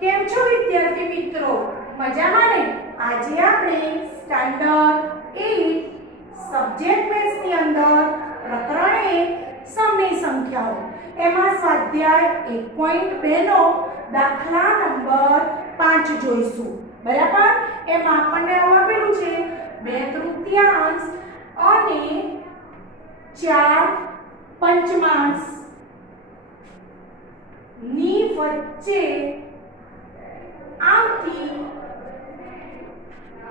કેમ છો વિદ્યાર્થી મિત્રો? મજામાં ને? આજે આપણે સ્ટાન્ડર્ડ 8 સબ્જેક્ટ મેથ્સ ની અંદર પ્રકરણ 1 સમય સંખ્યાઓ એમાં સ્વાધ્યાય 1.2 નો દાખલા નંબર 5 જોઈશું. બરાબર? એમાં આપણને આપેલું છે 2/3 અને 4/5 ની વચ્ચે આવતી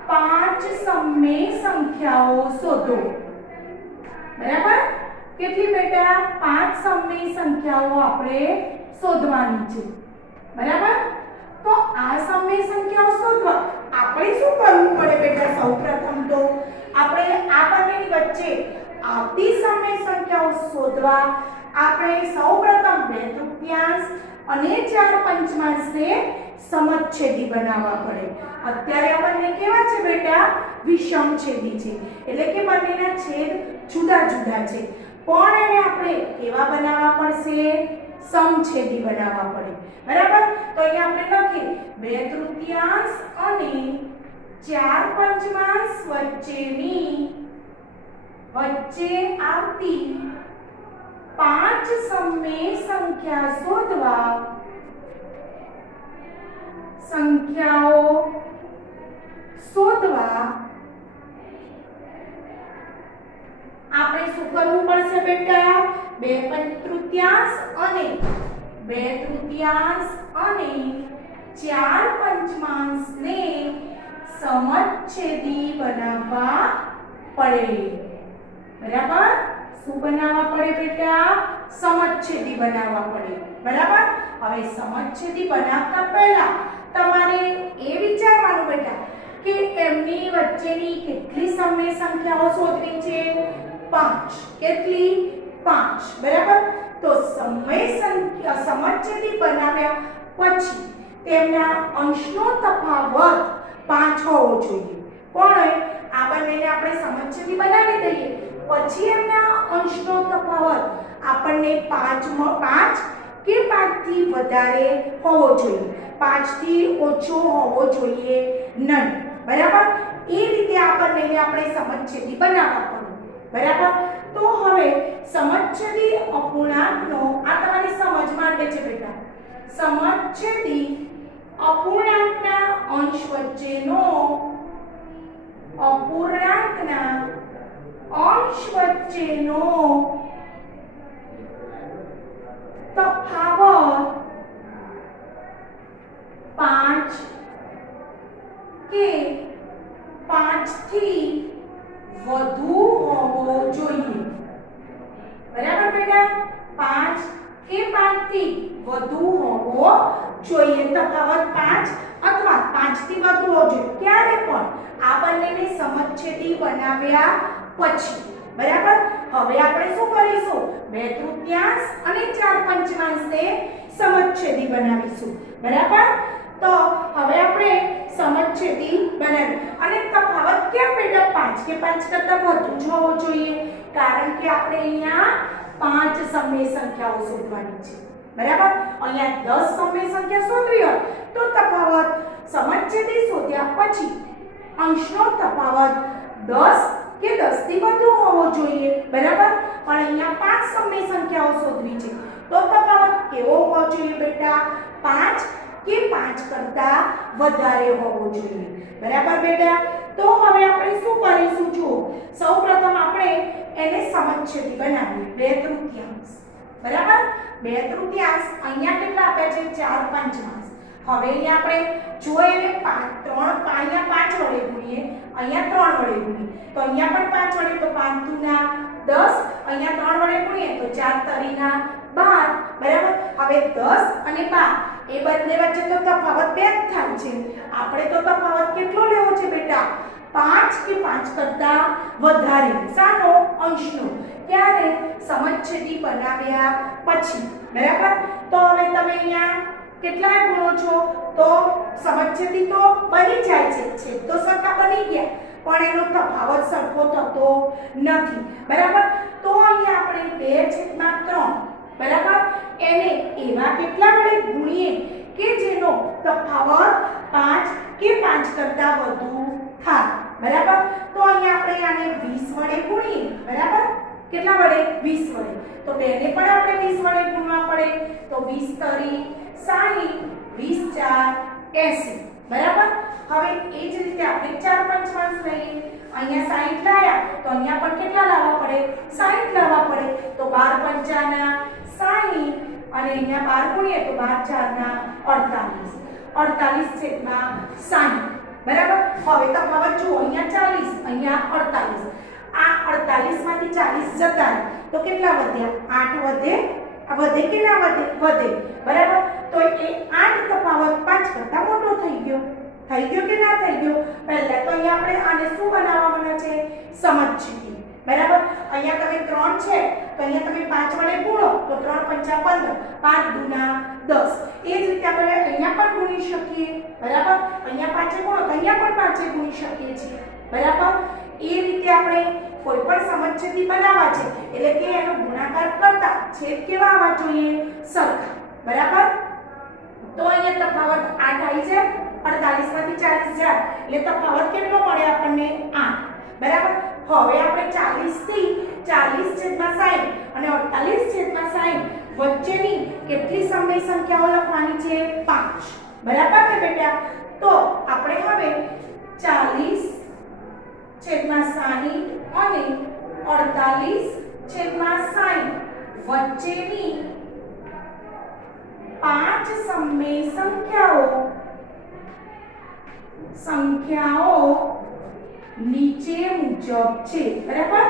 5 સમય સંખ્યાઓ શોધો. બરાબર? કેટલી બેટા? 5 સમય સંખ્યાઓ આપણે શોધવાની છે. બરાબર? તો આ સમય સંખ્યાઓ શોધવા આપણે શું કરવું પડે બેટા? સૌપ્રથમ તો આપણે આ બંનેની વચ્ચે આવતી સમય સંખ્યાઓ શોધવા આપણે સૌપ્રથમ 2/3 અને 4/5 ને સમછેદી બનાવવા પડે. અત્યારે આ બંને કેવા છે બેટા? વિષમછેદી છે, એટલે કે બંનેના છેદ જુદા જુદા છે, પણ એને આપણે કેવા બનાવવા પડશે? સમછેદી બનાવવા પડે. બરાબર? તો અહીંયા આપણે લખીએ 2/3 અને 4/5 વચ્ચે આવતી 5 સમય સંખ્યા શોધવા આપણે શું કરવું પડશે બેટા? 2/3 અને 4/5 ને સમછેદી બનાવવા પડે. બરાબર? શું બનાવવા પડે બેટા? સમછેદી બનાવવા પડે. બરાબર? હવે સમછેદી બનાવતા પહેલા તમારે એ વિચારવાનું બેટા કે એમની વચ્ચેની કેટલી સમય સંખ્યાઓ શોધવી છે? 5. કેટલી? 5. બરાબર? તો સમછેદી બનાવ્યા પછી તેમના અંશનો તફાવત 5 હોવો જોઈએ. પણ આ બંનેને આપણે સમછેદી બનાવી દઈએ પછી એમના અંશનો તફાવત આપણને 5 કે 5 થી વધારે હોવો જોઈએ, 5 થી ઓછો હોવો જોઈએ નહીં. બરાબર? એ રીતે આ બંનેને આપણે સમછેદી બનાવવા પડે. બરાબર? તો હવે સમછેદી અપૂર્ણાંકનો આ તમારી સમજ માટે છે બેટા. સમછેદી અપૂર્ણાંકના અંશ વચ્ચેનો તફાવત 5 કે 5 થી વધુ હોવો જોઈએ. બરાબર બેટા? 5 કે 5 થી વધુ હોવો જોઈએ. તફાવત 5 અથવા 5 થી વધુ હોવો જોઈએ. ક્યારે પણ? આ બંનેને સમછેદી બનાવ્યા પછી. બરાબર? હવે આપણે શું કરીશું? 2/3 અને 4/5 ને સમછેદી બનાવીશું. બરાબર? તો હવે આપણે સમછેદી બનાવી અને તફાવત કેમ બેટા 5 કે 5 કરતા વધુ જ હોવો જોઈએ? કારણ કે આપણે અહીંયા 5 સમય સંખ્યાઓ શોધવાની છે. બરાબર? અહીંયા 10 સમય સંખ્યા શોધવી હોય તો તફાવત સમછેદી શોધ્યા પછી અંશનો તફાવત 10 કે 10 થી વધુ હોવો જોઈએ. બરાબર? પણ અહીંયા 5 સમય સંખ્યાઓ શોધવી છે તો તફાવત કેવો હોવો જોઈએ બેટા? 5 કે 5 કરતા વધારે હોવો જોઈએ. બરાબર બેટા? તો હવે આપણે શું કરીશું? જો સૌપ્રથમ આપણે એને સમછેદી બનાવીએ. 2/3. બરાબર? 2/3 અહીંયા કેટલા આપ્યા છે? 4/5. હવે અહીંયા આપણે જો એને 5 વડે ગુણીએ, અહીંયા 3 વડે ગુણીએ તો અહીંયા પણ 5 વડે, તો 5 દુના 10, અહીંયા 3 વડે ગુણીએ તો 4 તરીના 12. બરાબર? હવે 10 અને 12 એ બંને વચ્ચે તો તફાવત 2 જ થાય છે. આપણે તો તફાવત કેટલો લેવો છે બેટા? 5 કે 5 કરતા વધારે. શાનો? અંશનો. ક્યારે? સમછેદી બનાવ્યા પછી. બરાબર? તો હવે તમે અહીંયા કેટલા ગુણો છો? તો સમછેદી તો બની જાય છે, છેદ તો સરખા બની ગયા, પણ એનો તફાવત સરખો થતો નથી. બરાબર? તો અહીંયા આપણે 2/3 બરાબર એને એવા કેટલા વડે ગુણીએ કે જેનો તફાવત 5 કરતા વધુ થાય બરાબર। તો અહીંયા આપણે આને 20 વડે ગુણીએ બરાબર। કેટલા વડે 20 વડે। તો 2 ને પણ આપણે 20 વડે ગુણવા પડે। તો 20 તરી 60 20 4 80 બરાબર। હવે એ જ રીતે આપણે 4 પંચમાંશ લઈએ। અહીંયા 60 લાયા તો અહીંયા પણ કેટલા લાવવા પડે 60 લાવવા પડે। તો 12 પંચાના 60 અને અહીંયા 12 ગુણીએ તો 12 ચારના 48 48 છેદમાં 60 બરાબર। હવે તફાવત જુઓ અહીંયા 40 અહીંયા 48 આ 48 માંથી 40 જતા તો કેટલા વધ્યા 8 વધે કે ના વધે બરાબર। તો એ 8 તફાવત 5 કરતા મોટો થઈ ગયો કે ના થઈ ગયો। પહેલા તો અહીંયા આપણે આને શું બનાવવાના છે સમજજી બરાબર। અહીંયા તમે 3 છે તો અહીંયા તમે 5 વડે ગુણો તો 3 પંચા 15 5 દુના 10 એ જ રીતે આપણે અહીંયા પણ ગુણી શકીએ બરાબર। અહીંયા 5 ગુણો તો અહીંયા પણ 5 ગુણી શકીએ છીએ બરાબર। એ રીતે આપણે કોઈ પણ સમજજી બનાવવા છે એટલે કે એનો ગુણાકાર કરતા છેદ કેવા આવવા જોઈએ સરખા બરાબર। તો અહીંયા તફાવત 8 આવી છે 48 માંથી 40 જાય એટલે તફાવત કેટલો મળે આપણને 8 બરાબર। હવે આપણે 40 થી 40 છેદમાં 60 અને 48 છેદમાં 60 વચ્ચેની કેટલી સમય સંખ્યાઓ લખવાની છે 5 બરાબર ને બેટા। તો આપણે હવે 40 છેદમાં 60 અને 48 છેદમાં 60 વચ્ચેની 5 સમય સંખ્યાઓ નીચે મુજબ છે બરાબર।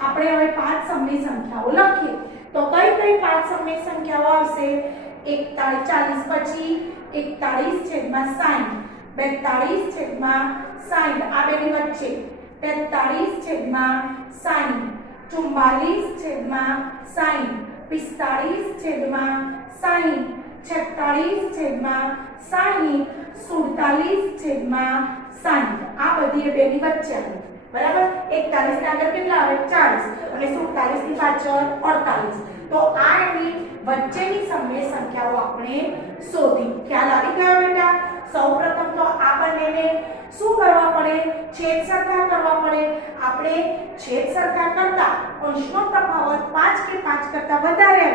આપણે હવે 5 સમય સંખ્યાઓ લખીએ તો કઈ 5 સમય સંખ્યાઓ આવશે 41 પછી 41 છેદમાં 60 42 છેદમાં 60 આ બેની વચ્ચે 43 છેદમાં 60 44 છેદમાં 60 45 છેદમાં 60 46 છેદમાં 60 47 છેદમાં 60 આ બધી એ બેની વચ્ચે આવે બરાબર। 41 ના આગળ કેટલા આવે 40 અને 47 ની પાછળ 48 તો આ એની વચ્ચેની સમય સંખ્યાઓ આપણે શોધી ખ્યાલ આવી ગયો બેટા। સૌપ્રથમ તો આ બંનેને શું કરવા પડે છેદ સરખા કરવા પડે। આપણે છેદ સરખા કરતા અંશનો તફાવત 5 કે 5 કરતા વધારે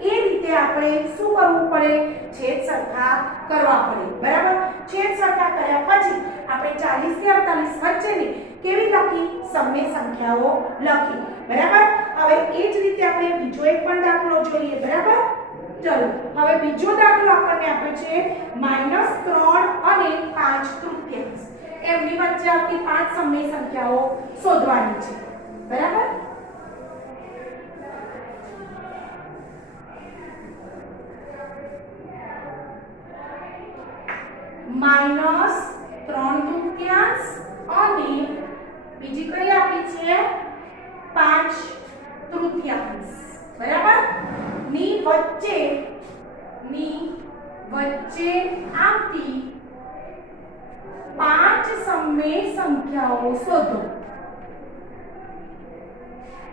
એ રીતે આપણે શું કરવું પડે છેદ સરખા કરવા પડે બરાબર। છેદ સરખા કર્યા પછી આપણે 40 થી 48 વચ્ચેની કેવી લખી સમય સંખ્યાઓ લખી બરાબર। હવે એ જ રીતે આપણે બીજો એક પણ દાખલો જોઈએ બરાબર। ચલો હવે બીજો દાખલો આપણને આપે છે -3 અને 5/3 એમની વચ્ચે આપણી 5 સમય સંખ્યાઓ શોધવાની છે બરાબર। -3/3 અને બીજી કઈ આપી છે 5/3 બરાબર। ની વચ્ચે આવતી 5 સમય સંખ્યાઓ શોધો।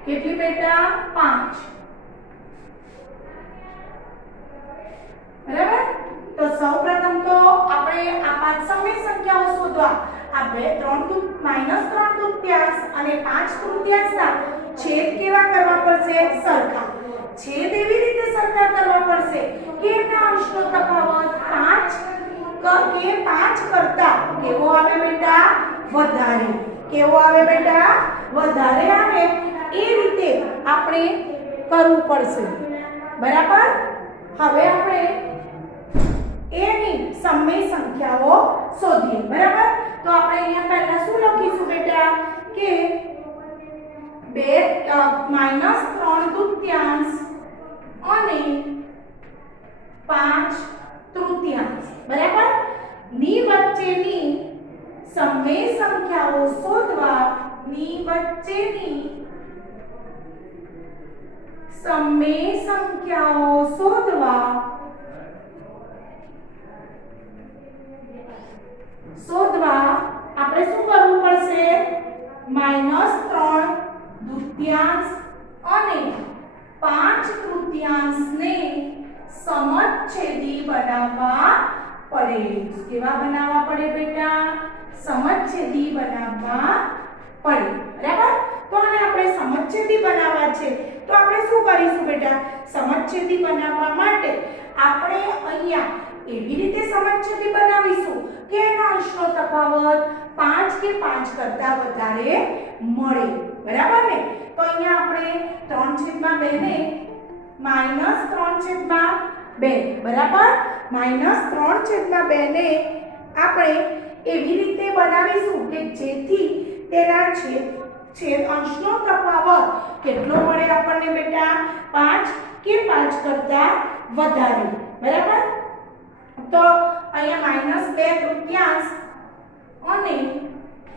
કેટલી બેટા 5 બરાબર। તો સૌપ્રથમ તો આપણે આ 5 સમય સંખ્યાઓ શોધવા આ 3/3 અને 5/3 ના છેદ કેવા કરવા પડશે સરખા। છેદ એવી રીતે સરખા કરવા પડશે કે એના અંશનો તફાવત 5 કરતા કેવો આવે બેટા વધારે। કેવો આવે બેટા વધારે આવે એ રીતે આપણે કરવું પડશે બરાબર। હવે આપણે એની સમય સંખ્યાઓ શોધીએ બરાબર। તો આપણે અહીંયા પહેલા શું લખીશું બેટા કે -3/3 અને 5/3 બરાબર। ની વચ્ચેની સમય સંખ્યાઓ શોધવા ની વચ્ચેની સમય સંખ્યાઓ શોધવા આપણે શું કરવું પડશે -3/3 અને 5/3 ને સમછેદી બનાવવા પડે. કેવા બનાવવા પડે બેટા? સમછેદી બનાવવા પડે. બરાબર? તો આને આપણે સમછેદી બનાવવા છે તો આપણે શું કરીશું બેટા? સમછેદી બનાવવા માટે આપણે અહીંયા એવી રીતે સમછેદી બનાવીશું કે એના અંશનો તફાવત 5 કે 5 કરતા વધારે મળે. બરાબર ને? તો અહીંયા આપણે 3/2 ને -3/2 બરાબર? -3/2 ને આપણે એવી રીતે બનાવીશું કે જેથી તેના છેદ અંશનો તફાવત કેટલો મળે આપણને બેટા? 5 કે 5 કરતા વધારે. બરાબર? તો અહીંયા -2/3 અને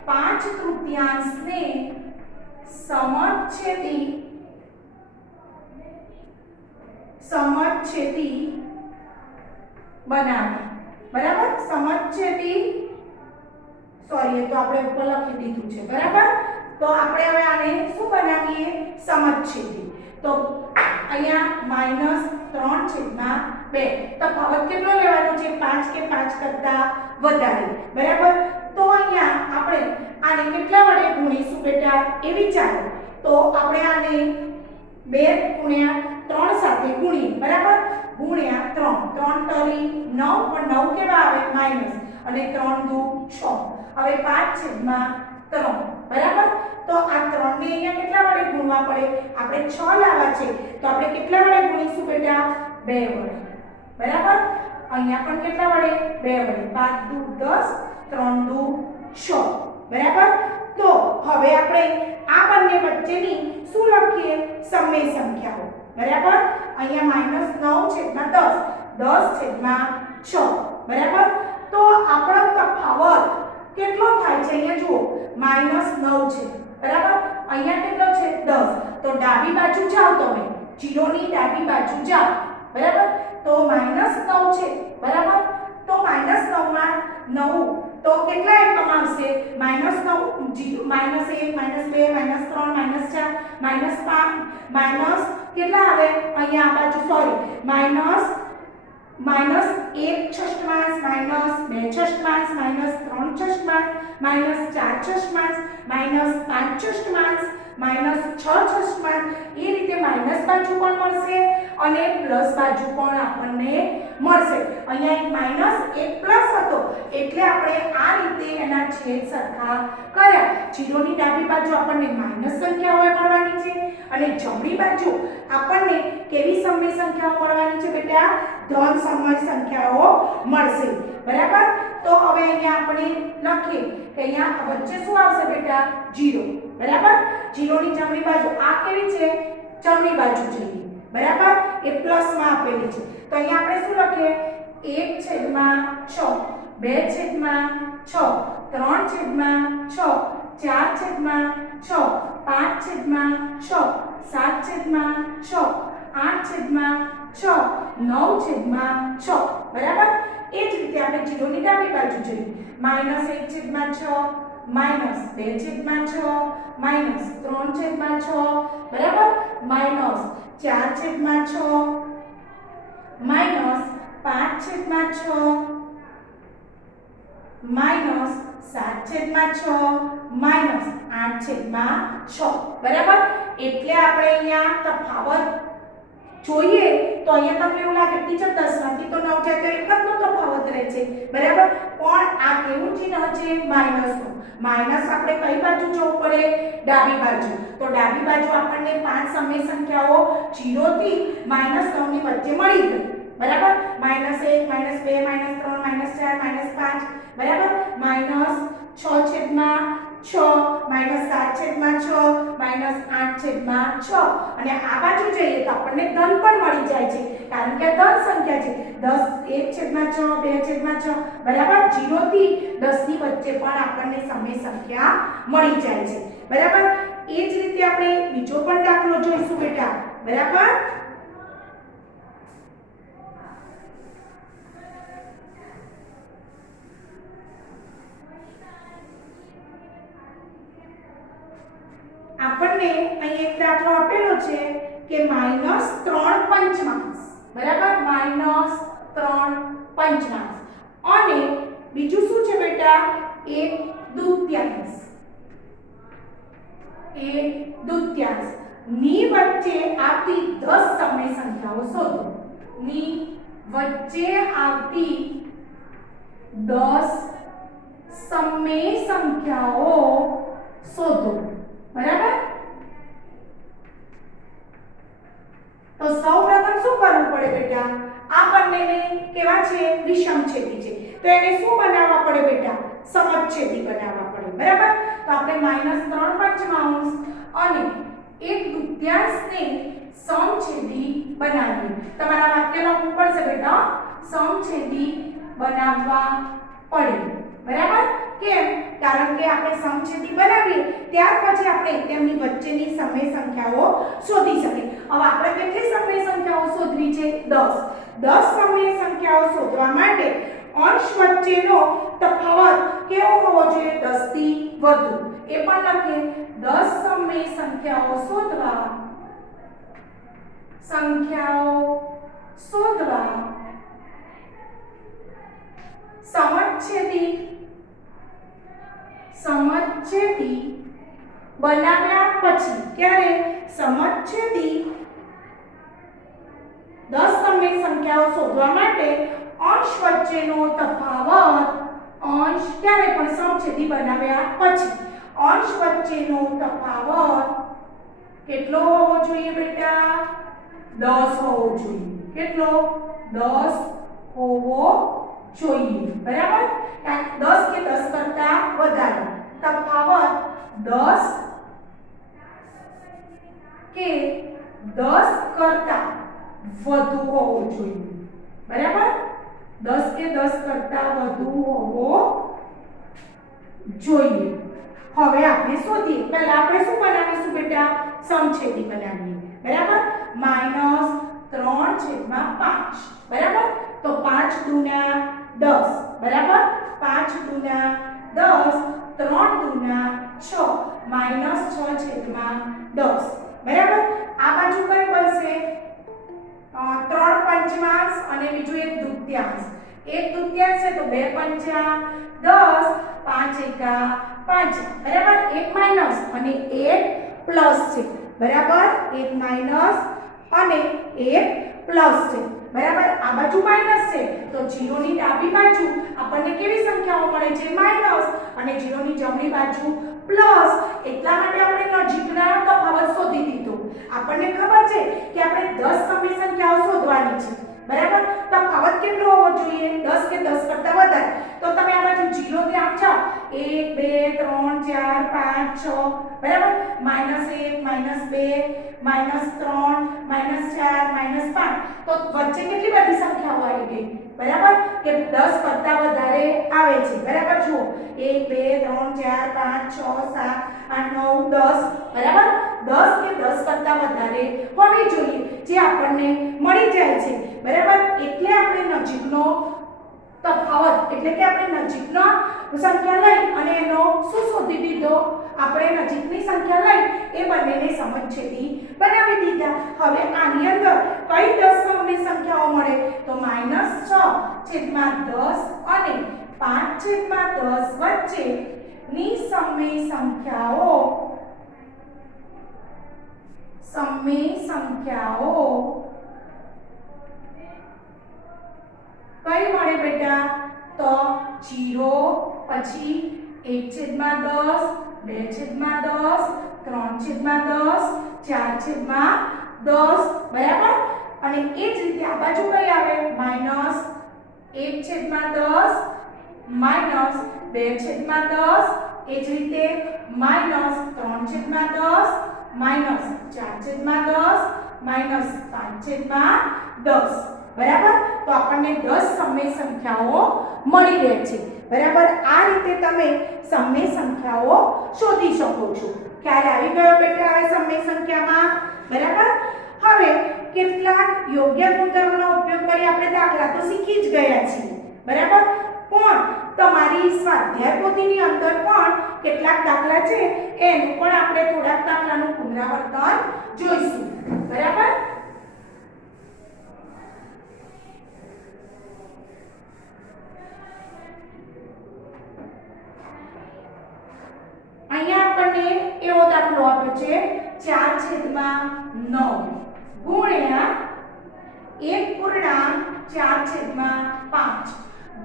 5/3 ને સમછેદી બનાવે. બરાબર? સમછેદી સોરી, એ તો આપણે ઉપર લખી દીધું છે. બરાબર? તો આપણે હવે આને શું બનાવીએ? સમછેદી. તો અહીંયા -3/2 તફાવત કેટલો લેવાનો છે? 5 કે 5 કરતા વધારે. બરાબર? તો અહીંયા આપણે આને કેટલા વડે ગુણીશું બેટા? એ વિચારો. તો આપણે આને 2 × 3 સાથે ગુણીએ. બરાબર? ગુણ્યા 3 તરી 9 પણ 9 કેવા આવે? માઈનસ અને 3 દુ 6. હવે 5/3. બરાબર? તો આ 3 ને અહીંયા કેટલા વડે ગુણવા પડે? આપણે 6 લાવવા છે તો આપણે કેટલા વડે ગુણીશું બેટા? 2 વડે. બરાબર? અહીંયા પણ કેટલા વડે? 2 વડે. 5 દુ 10, 3 દુ 6. બરાબર? તો હવે આપણે આ બંને વચ્ચેની શું લખીએ? સમય સંખ્યાઓ. બરાબર? અહીંયા -9/10, 10/6. બરાબર? તો આપણો તફાવત કેટલો થાય છે? અહીંયા જુઓ -9 છે. બરાબર? અહીંયા કેટલો છે? 10. તો ડાબી બાજુ જાઓ તમે, 0 ની ડાબી બાજુ જાઓ. બરાબર? તો -9 છે. બરાબર? તો -9 માં 9 તો કેટલા એકમ આવશે? -9 -1 -2 -3 -4 -5 કેટલા આવે? અહીંયા આ બાજુ સોરી -1/6 -2/6 -3/6 -4/6 -5/6 એ રીતે માઈનસ બાજુ પણ મળશે અને પ્લસ બાજુ પણ આપણને મળશે. અહીંયા એક માઈનસ એક પ્લસ હતો એટલે આપણે આ રીતે એના છેદ સરખા કર્યા. 0 ની ડાબી બાજુ આપણને માઈનસ સંખ્યાઓ મળવાની છે અને જમણી બાજુ આપણને કેવી સમય સંખ્યાઓ મળવાની છે બેટા? ધન સમય સંખ્યાઓ મળશે. બરાબર? તો હવે અહીંયા આપણે લખીએ કે અહીંયા વચ્ચે શું આવશે બેટા? 0. બરાબર? 0 ની જમણી બાજુ આ કેવી છે? જમણી બાજુ છે. બરાબર? એ પ્લસ માં આપેલી છે. તો અહીંયા આપણે શું લખીએ? 1/6, 2/6, 3/6, 4/6, 5/6, 7/6, 8/6, 9/6. બરાબર? એ જ રીતે આપણે 0 ની ડાબી બાજુ જોઈએ. -1/6, -2/6, -3/6. બરાબર? -4/6, -5/6, -7/6, -8/6. બરાબર? એટલે આપણે અહીંયા તફાવત જોઈએ તો અહીંયા તમને એવું લાગે ટીચર 10 માંથી તો 9 જાય તો એક જ નો તફાવત રહે છે. બરાબર? પણ આ કેવું ચિહ્ન છે? માઈનસનું. માઈનસ આપણે કઈ બાજુ જવું પડે? ડાબી બાજુ. તો ડાબી બાજુ આપણને 5 સમય સંખ્યાઓ 0 થી -9 ની વચ્ચે મળી ગઈ. બરાબર? -1 -2 -3 -4 -5. બરાબર? -6/6 -7/6 -8/6 અને આ બાજુ જઈએ તો આપણને ધન પણ મળી જાય છે કારણ કે ધન સંખ્યા છે. 1/6, 2/6. બરાબર? 0 થી 10 ની વચ્ચે પણ આપણને સમય સંખ્યા મળી જાય છે. બરાબર? એ જ રીતે આપણે બીજો પણ દાખલો જોઈશું બેટા. બરાબર? આપણને અહીં એક દાખલો આપેલો છે કે -3/5. બરાબર? -3/5 અને બેટા 1/2 1/2 ની વચ્ચે આવતી 10 સમય સંખ્યાઓ શોધો ની વચ્ચે આવતી 10 સમય સંખ્યાઓ શોધો બરાબર તો સૌપ્રથમ શું કરવું પડે બેટા આ બંનેને કેવા છે વિષમછેદી છે તો એને શું બનાવવા પડે બેટા સમછેદી બનાવવા પડે બરાબર તો આપણે -3/5 અને 1/2 ને સમછેદી બનાવીએ તમારા વાક્ય લખવું પડશે બેટા સમછેદી બનાવવા પડે બરાબર કેમ કારણ કે આપણે સમછેદી બનાવીએ ત્યાર પછી આપણે તેમની વચ્ચેની સમય સંખ્યાઓ શોધી શકીએ હવે આપણે કેટલી સમય સંખ્યાઓ શોધવી છે 10 સમય સંખ્યાઓ શોધવા માટે અંશ વચ્ચેનો તફાવત કેવો હોવો જોઈએ 10 થી વધુ એ પણ લખીએ 10 સમય સંખ્યાઓ શોધવા સમછેદી બનાવ્યા પછી ક્યારે સમછેદી 10 સમય સંખ્યાઓ શોધવા માટે અંશ વચ્ચેનો તફાવત અંશ ક્યારે પણ સમછેદી બનાવ્યા પછી અંશ વચ્ચેનો તફાવત કેટલો હોવો જોઈએ બેટા 10 હોવો જોઈએ કેટલો 10 હોવો જોઈએ બરાબર 10 કે 10 કરતા વધારે તફાવત 10 કે 10 કરતા વધુ હોવો જોઈએ બરાબર 10 કે 10 કરતા વધુ હોવો જોઈએ હવે આપણે શોધીએ પહેલા આપણે શું બનાવીશું બેટા સમછેદી બનાવીએ બરાબર -3/5 બરાબર તો 5 દુના 10 બરાબર 5 દુના 10 3 દુના 6 -6/10 બરાબર આ બાજુ કઈ બનશે 3/5 અને બીજું 1/2 1/2 છે તો 2 5 10 5 એકા 5 બરાબર 1 માઈનસ અને 1 પ્લસ છે બરાબર 1 માઈનસ અને 1 પ્લસ છે બરાબર આ બાજુ માઈનસ છે તો 0 ની ડાબી બાજુ આપણને કેવી સંખ્યાઓ મળે છે માઈનસ અને 0 ની જમણી બાજુ પ્લસ એટલા માટે આપણે નજીકના તફાવત શોધી દીધો આપણને ખબર છે કે આપણે 10 સમય સંખ્યાઓ શોધવાની છે બરાબર તફાવત કેટલો હોવો જોઈએ 10 કે 10 કરતા વધારે તો તમે આ બાજુ 0 થી આમ જાઓ 1 2 3 4 5 6 બરાબર -1 -2 -3 -4 -5 તો વચ્ચે કેટલી બધી સંખ્યાઓ આવી ગઈ બરાબર કે 10 કરતા વધારે આવે છે બરાબર જુઓ 1 2 3 4 5 6 7 8 9 10 બરાબર 10 કે 10 કરતા વધારે હોવી જોઈએ જે આપણને મળી જાય છે બરાબર એટલે આપણે નજીકનો તફાવત એટલે કે આપણે નજીકનો સંખ્યા લઈ અને એનો શું શોધી દીધો આપણે નજીકની સંખ્યા લઈ એ બંનેને સમછેદી બનાવી દીધા હવે આની અંદર કઈ 10 સમય સંખ્યાઓ મળે તો -6/10 અને 5/10 વચ્ચે ની સમય સંખ્યાઓ કઈ મળે બેટા તો 0 પછી 1/10 2/10 3/10 4/10 બરાબર અને એ જ રીતે આ બાજુ કઈ આવે -1/10 -2/10 એ જ રીતે -3/10 -4/10 -5/10 બરાબર તો આપણને 10 સમય સંખ્યાઓ મળી રહે છે બરાબર આ રીતે તમે સમય સંખ્યાઓ શોધી શકો છો ખ્યાલ આવી ગયો બેટા હવે સમય સંખ્યામાં બરાબર હવે કેટલાક યોગ્ય ગુણધર્મોનો ઉપયોગ કરી આપણે દાખલા તો શીખી જ ગયા છીએ બરાબર પણ તમારી સ્વાધ્યાય પોથીની અંદર પણ કેટલાક દાખલા છે એનું પણ આપણે થોડાક દાખલાનું પુનરાવર્તન જોઈશું બરાબર છે 4/9 ગુણ્યા 1/4/5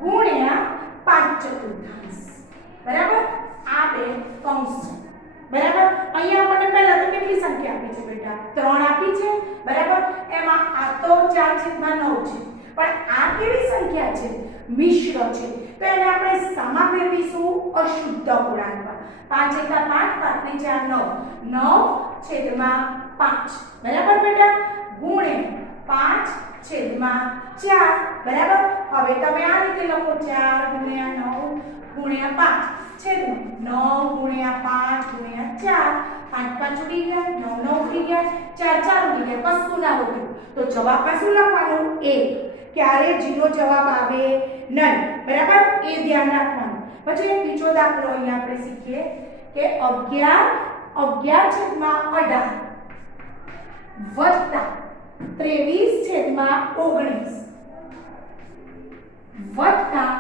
ગુણ્યા 5/4 બરાબર આ બે કૌંસ છે બરાબર અહીંયા આપણને પહેલા તો કેટલી સંખ્યા આપી છે બેટા 3 આપી છે બરાબર એમાં આ તો 4/9 છે પણ આ કેવી સંખ્યા છે મિશ્ર છે તો એને આપણે સામા ફેરવીશું અશુદ્ધ પૂર્ણાંકમાં 5 × 5 5 × 4 9 બરાબર બેટા ગુણ્યા 5/4 બરાબર હવે તમે આ રીતે લખો 4 × 9 × 5 છેદમાં 9 × 5 × 4 5 5 ઉડી ગયા 9 9 ઉડી ગયા 4 4 ઉડી ગયા કશું ના વધ્યું તો જવાબમાં શું લખવાનું 1 ક્યારે 0 જવાબ આવે નહીં બરાબર એ ધ્યાન રાખવાનું પછી એક બીજો દાખલો અહીંયા આપણે શીખીએ કે 11/18 વત્તા 23/19 વત્તા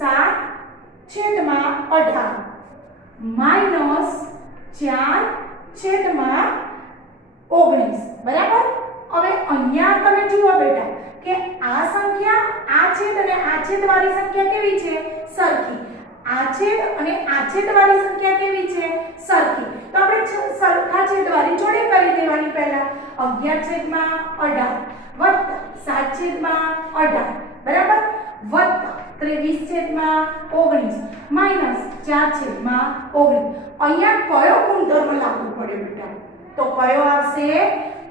7/18 માઈનસ 4/19 બરાબર હવે અહીંયા તમે જુઓ બેટા કે આ સંખ્યા આ છેદ અને આ છેદ વાળી સંખ્યા કેવી છે સરખી આ છેદ અને આ છેદ વાળી સંખ્યા કેવી છે સરખી તો આપણે સરખા છેદ વાળી જોડે કરી દેવાની પહેલા 11/18 વત્તા 7/18 બરાબર વત્તા 23/19 માઈનસ 4/19 અહીંયા કયો ગુણધર્મ લાગુ પડે બેટા તો કયો આવશે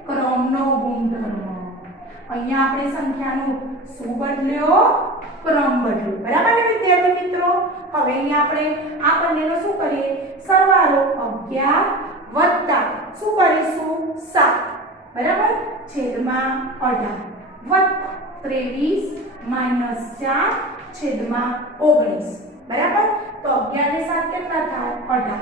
ક્રમનો ગુણધર્મ અહીંયા આપણે સંખ્યાનું શું બદલ્યો ક્રમ બદલ્યો બરાબર ને વિદ્યાર્થી મિત્રો હવે અહીંયા આપણે આ બંનેનો શું કરીએ સરવાળો 11 વત્તા શું કરીશું 7 બરાબર છેદમાં 18 વત્તા 23 માઈનસ 4/19 બરાબર તો 11 ને 7 કેટલા થાય 18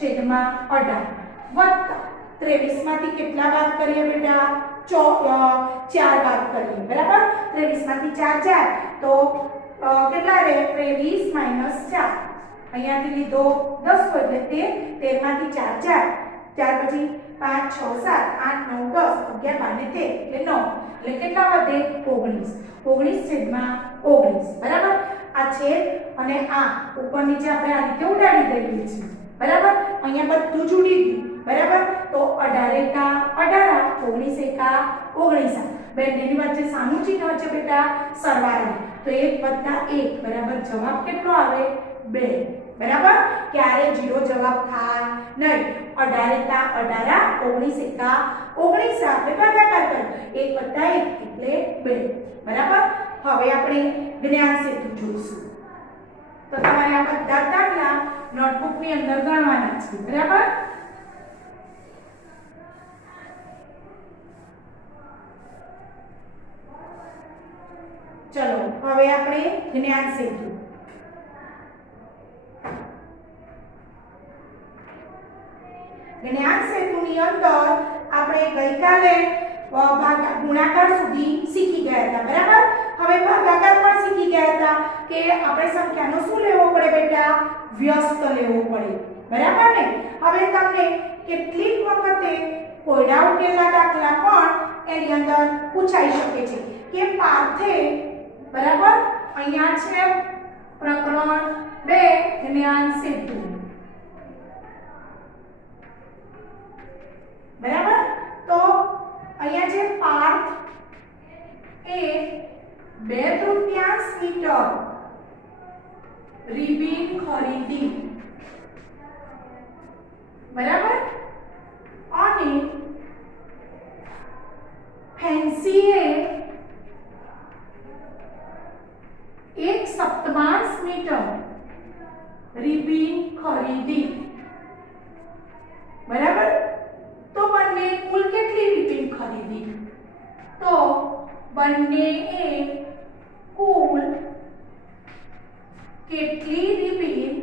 છેદમાં 18 વત્તા 23 માંથી કેટલા બાદ કરીએ બેટા 4 બાદ કરીએ બરાબર 23 માંથી 4 જાય તો કેટલા રહે 23 માઈનસ 4 અહીંયાથી લીધો 10 હોય એટલે 13 માંથી 4 જાય 4 પછી 5 6 7 8 9 10 11 12 13 એટલે 9 એટલે કેટલા વધે 19 બરાબર આ છેદ અને આ ઉપર નીચે આપણે આ રીતે ઉડાડી દઈએ છીએ બરાબર અહીંયા બધું જુડી ગયું બરાબર તો 18 × 18 19 × 19 બંનેની વચ્ચે સામું ચિહ્ન છે બેટા સરવાળો તો 1 + 1 બરાબર જવાબ કેટલો આવે 2 બરાબર ક્યારે 0 જવાબ થાય નહીં 18 × 18 19 × 19 આપણે ભાગાકાર કર્યો 1 + 1 એટલે 2 બરાબર હવે આપણે જ્ઞાન સેતુ જોઈશું તો તમારે આ બધા દાખલા નોટબુક ની અંદર ગણવાના છે બરાબર ચલો હવે આપણે જ્ઞાન સેતુ ની અંદર આપણે ગઈકાલે ગુણાકાર સુધી શીખી ગયા હતા બરાબર હવે ભાગાકાર પણ શીખી ગયા હતા કે આપણે સંખ્યાનો શું લેવો પડે બેટા વ્યસ્ત લેવો પડે બરાબર ને હવે તમને કેટલીક વખતે કોયડા ઉકેલના દાખલા પણ એની અંદર પૂછાઈ શકે છે કે પાર્થે બરાબર અહીંયા છે પ્રકરણ 2 જ્ઞાન સેતુ બરાબર તો અહીંયા છે પાર્થ એ 2/3 મીટર રિબીન ખરીદી બરાબર અને ફેન્સીએ 1/7 મીટર રિબીન ખરીદી બરાબર તો બંને કુલ કેટલી રિબીન ખરીદી તો બંનેએ કુલ કેટલી રિબીન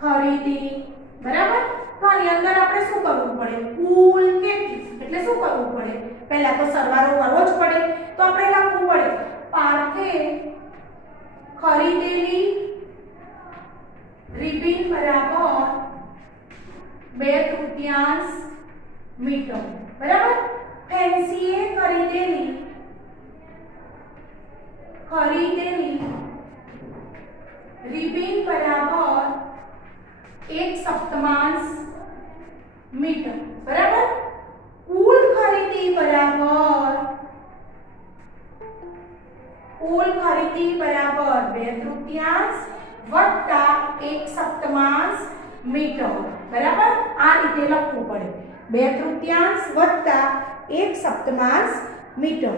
ખરીદી બરાબર તો આની અંદર આપણે શું કરવું પડે કુલ કેટલી એટલે શું કરવું પડે પહેલા તો સરવાળો કરવો જ પડે તો આપણે લખવું પડે પાર્થે ખરીદેલી રિબીન બરાબર 2/3 મીટર બરાબર. ફેન્સીએ ખરીદેલી રિબીન બરાબર 1/7 મીટર બરાબર. કુલ ખરીદી બરાબર 2/3 વત્તા 1/7 મીટર બરાબર. આ રીતે લખવું પડે 2/3 વત્તા 1/7 મીટર.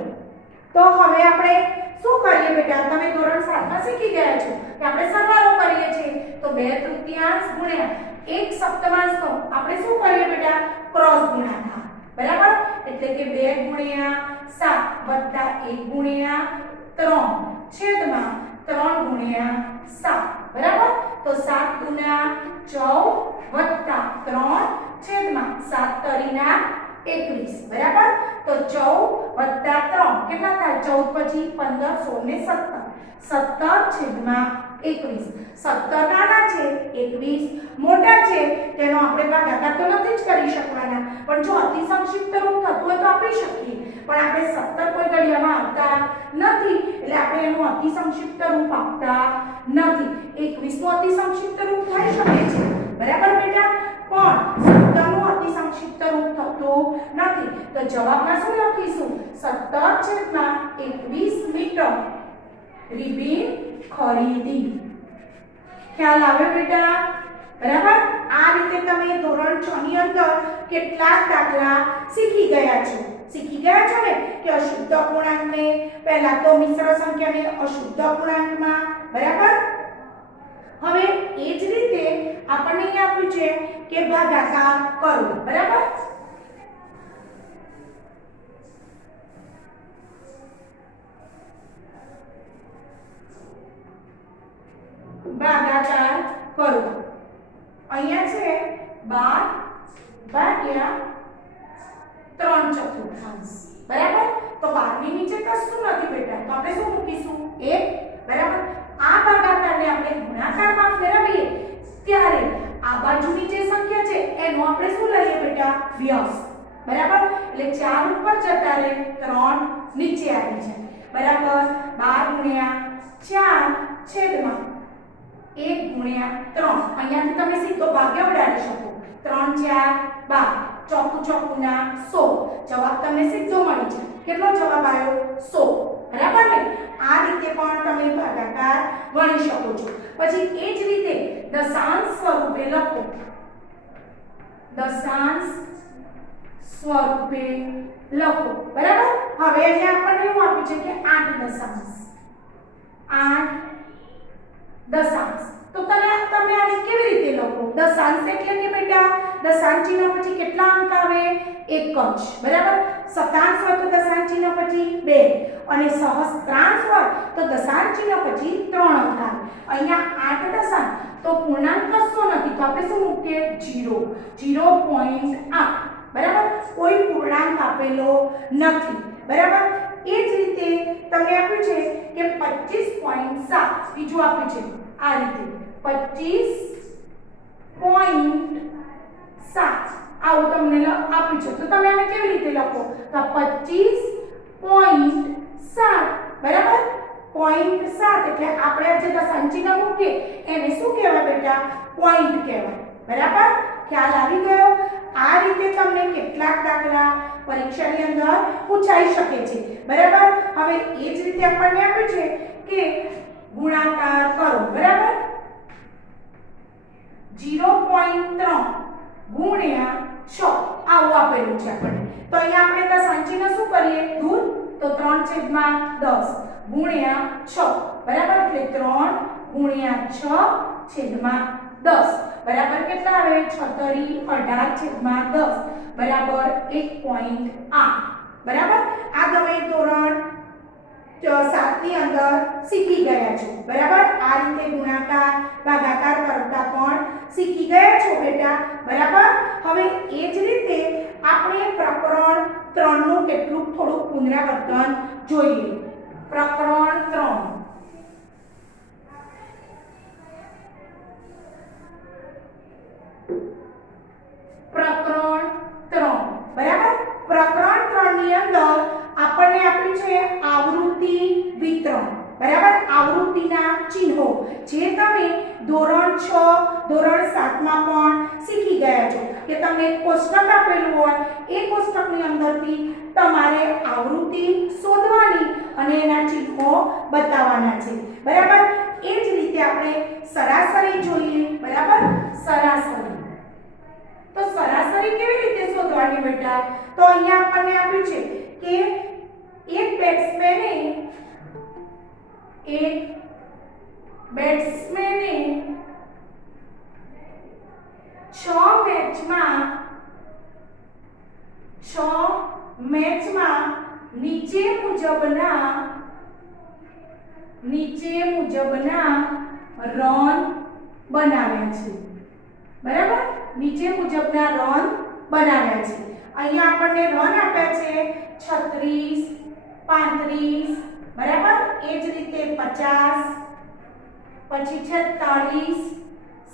તો હવે આપણે શું કરીએ બેટા? તમે ધોરણ 7 માં શીખી ગયા છો કે આપણે સરવાળો કરીએ છીએ. તો 2/3 ગુણ્યા 1/7 નો આપણે શું કરીએ બેટા? ક્રોસ ગુણાકાર બરાબર. એટલે કે 2 ગુણ્યા 7 વત્તા 1 ગુણ્યા 3 છેદમાં 3 ગુણ્યા 7 બરાબર. તો 7 ગુણ્યા 14 વત્તા 3 છેદમાં 7 તરીના 21 બરાબર. તો 14 વત્તા 3 કેટલા થાય? 14 પછી 15 16 ને 17 છેદમાં 21. 17 નાના છે, 21 મોટા છે, તેનો આપણે ભાગાકાર તો નથી જ કરી શકવાના, પણ જો અતિ સંક્ષિપ્ત રૂપ થતું હોય તો આપી શકીએ. પણ આપણે 17 કોઈ ઘડિયામાં આવતા નથી, એટલે આપણે એનું અતિ સંક્ષિપ્ત રૂપ આપતા નથી. 21 નું અતિ સંક્ષિપ્ત રૂપ થઈ શકે છે બરાબર બેટા, પણ 17 નું અતિ સંક્ષિપ્ત રૂપ થતું નથી. તો જવાબમાં શું લખીશું? 17/21 મીટર રિબીન ખરીદી. ખ્યાલ આવ્યો બેટા? બરાબર. આ રીતે તમે ધોરણ 6 ની અંદર કેટલાક દાખલા શીખી ગયા છો ને કે અશુદ્ધ અપૂર્ણાંકને પહેલા તો મિશ્ર સંખ્યાને અશુદ્ધ અપૂર્ણાંકમાં બરાબર. હવે એ જ રીતે આપણને અહીં આપ્યું છે કે ભાગાકાર કરો બરાબર. ભાગાકાર કરો. અહીંયા છે 12 ભાગ્યા 3/4 બરાબર. તો 12 ની નીચે કશું નથી બેટા, તો આપણે શું મૂકીશું? 1 બરાબર. આ ભાગાકારને આપણે ગુણાકારમાં ફેરવીએ ત્યારે આ બાજુની જે સંખ્યા છે એનો આપણે શું લઈએ બેટા? વ્યસ્ત બરાબર. એટલે 4 ઉપર જતા રહે, 3 નીચે આવી જાય બરાબર. 12 ગુણ્યા 4 છેદમાં 1 ગુણ્યા 3. અહીંયાથી તમે સીધો ભાગ્ય ઉડાડી શકો. 3 4 12 ચોકું ચોકું ના 100. જવાબ તમને સીધો મળી જાય. કેટલો જવાબ આવ્યો? 100 બરાબર ને. આ રીતે પણ તમે ભાગાકાર ગણી શકો છો. પછી એ જ રીતે દશાંશ સ્વરૂપે લખો. દશાંશ સ્વરૂપે લખો બરાબર. હવે અહીંયા આપણને એવું આપ્યું છે કે 8 દશાંશ. તો તમે આને કેવી રીતે લખો? દશાંશ એટલે કે બેટા દશાંશ ચિહ્ન પછી કેટલા અંક આવે? 1 જ બરાબર. શતાંશ હોય તો દશાંશ ચિહ્ન પછી 2 અને સહસ્ત્રાંશ હોય તો દશાંશ ચિહ્ન પછી 3 અંક આવે. અહીંયા 8 દશાંશ તો પૂર્ણાંક કશો નથી, તો આપણે શું મૂકીએ? 0.8 બરાબર. કોઈ પૂર્ણાંક આપેલો નથી બરાબર. એ જ રીતે તમને આપ્યું છે કે 25.7 બીજું આપ્યું છે આ રીતે 25.7 આવું તમને આપ્યું છે. તો તમે આને કેવી રીતે લખો? તો 25.7 બરાબર. 0.7 એટલે આપણે જે દશાંશ ચિહ્ન મૂકીએ એને શું કહેવાય બેટા? પોઈન્ટ કહેવાય બરાબર. ખ્યાલ આવી ગયો? આ રીતે તમને કેટલાક દાખલા પરીક્ષાની અંદર પૂછાઈ શકે છે બરાબર. હવે એ જ રીતે આપણને આપ્યું છે કે ગુણાકાર કરો બરાબર. 0.3 ગુણ્યા 6 આવું આપેલું છે આપણને. તો અહીંયા આપણે દશાંશ ચિહ્ન શું કરીએ? દૂર. તો 3/10 ગુણ્યા 6 બરાબર. એટલે 3 ગુણ્યા 6/10 બરાબર કેટલા આવે? 18/10 બરાબર 1.8 બરાબર. આ તમે ધોરણ 7 ની અંદર શીખી ગયા છો બરાબર. આ રીતે ગુણાકાર ભાગાકાર કરતા પણ શીખી ગયા છો બેટા બરાબર. હવે એ જ રીતે આપણે પ્રકરણ 3 નું કેટલું થોડું પુનરાવર્તન જોઈએ. પ્રકરણ 3 1 બરાબર આવૃત્તિના ચિહ્નો જે તમે ધોરણ 6 ધોરણ 7 માં પણ શીખી ગયા છો કે તમને એક કોષ્ટક આપેલું હોય એ કોષ્ટકની અંદરથી તમારે આવૃત્તિ શોધવાની અને એના ચિહ્નો બતાવવાના છે બરાબર એ જ રીતે આપણે સરાસરી જોઈએ બરાબર સરાસરી તો સરાસરી કેવી રીતે શોધવાની બેટા તો અહીંયા આપણને આપ્યું છે કે એક બેટ્સમેને 6 મેચમાં નીચે મુજબના રન બનાવ્યા છે બરાબર નીચે મુજબના રન બનાવ્યા છે અહીંયા આપણને રન આપ્યા છે 36 35 બરાબર એ જ રીતે 50 પછી 46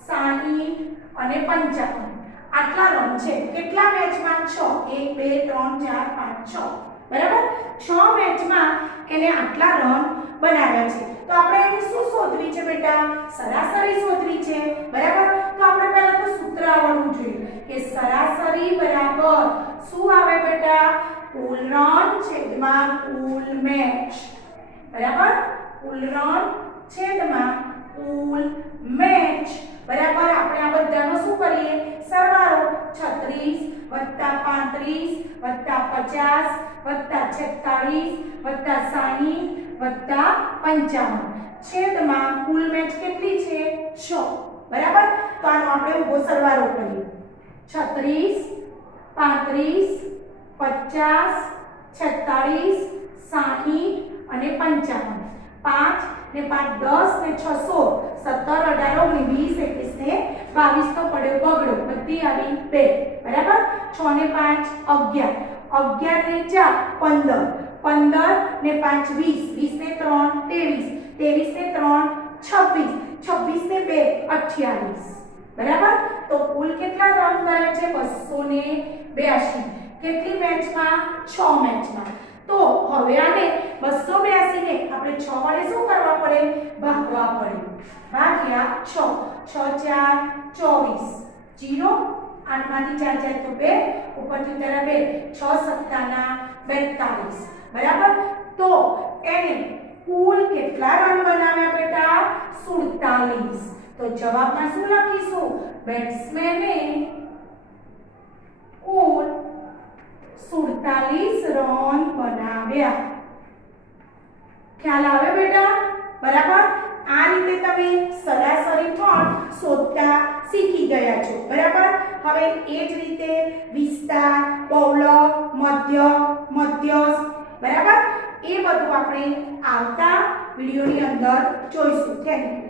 60 અને 55 આટલા રન છે કેટલા મેચમાં 6 1 2 3 4 5 6 બરાબર 6 મેચમાં એને આટલા રન બનાવ્યા છે તો આપણે એની શું શોધવી છે બેટા સરાસરી શોધવી છે બરાબર તો આપણે પહેલા તો સૂત્ર આવડવું જોઈએ કે સરાસરી બરાબર શું આવે બેટા કુલ રન છેદમાં કુલ મેચ બરાબર કુલ રન છેદમાં કુલ મેચ બરાબર આપણે આ બધાનો શું કરીએ સરવાળો 36 35 50 46 60 55 છેદમાં કુલ મેચ કેટલી છે 6 બરાબર તો આનો આપણે ઉભો સરવાળો કરીએ 36 35 50 46 60 અને 55 5 ને 5 10 ને 6 16 17 18 19 20 21 ને 22 તો પડ્યો બગડો બધી આવી 2 બરાબર 6 ને 5 11 11 ને 4 15 15 ને 5 20 20 ને 3 23 23 ને 3 26 26 ને 2 28 બરાબર તો કુલ કેટલા રન કર્યા છે 282 કેટલી મેચમાં 6 મેચમાં તો હવે આને 282 ને આપણે 6 વડે શું કરવા પડે ભાગવા પડે ભાગ્યા 6 6 4 24 0 8 માંથી 4 જાય તો 2 ઉપરથી ઉતારા 2 6 સત્તાના 42 બરાબર તો એને કુલ કેટલા રન બનાવ્યા બેટા 47 તો જવાબમાં શું લખીશું બેટ્સમેને કુલ 47 રન બનાવ્યા ખ્યાલ આવે બેટા બરાબર આ રીતે તમે સરાસરી પણ શોધતા શીખી ગયા છો બરાબર હવે એ જ રીતે વિસ્તાર બહુલક મધ્યસ્થ બરાબર એ બધું આપણે આવતા વિડિયોની અંદર જોઈશું થેન્ક યુ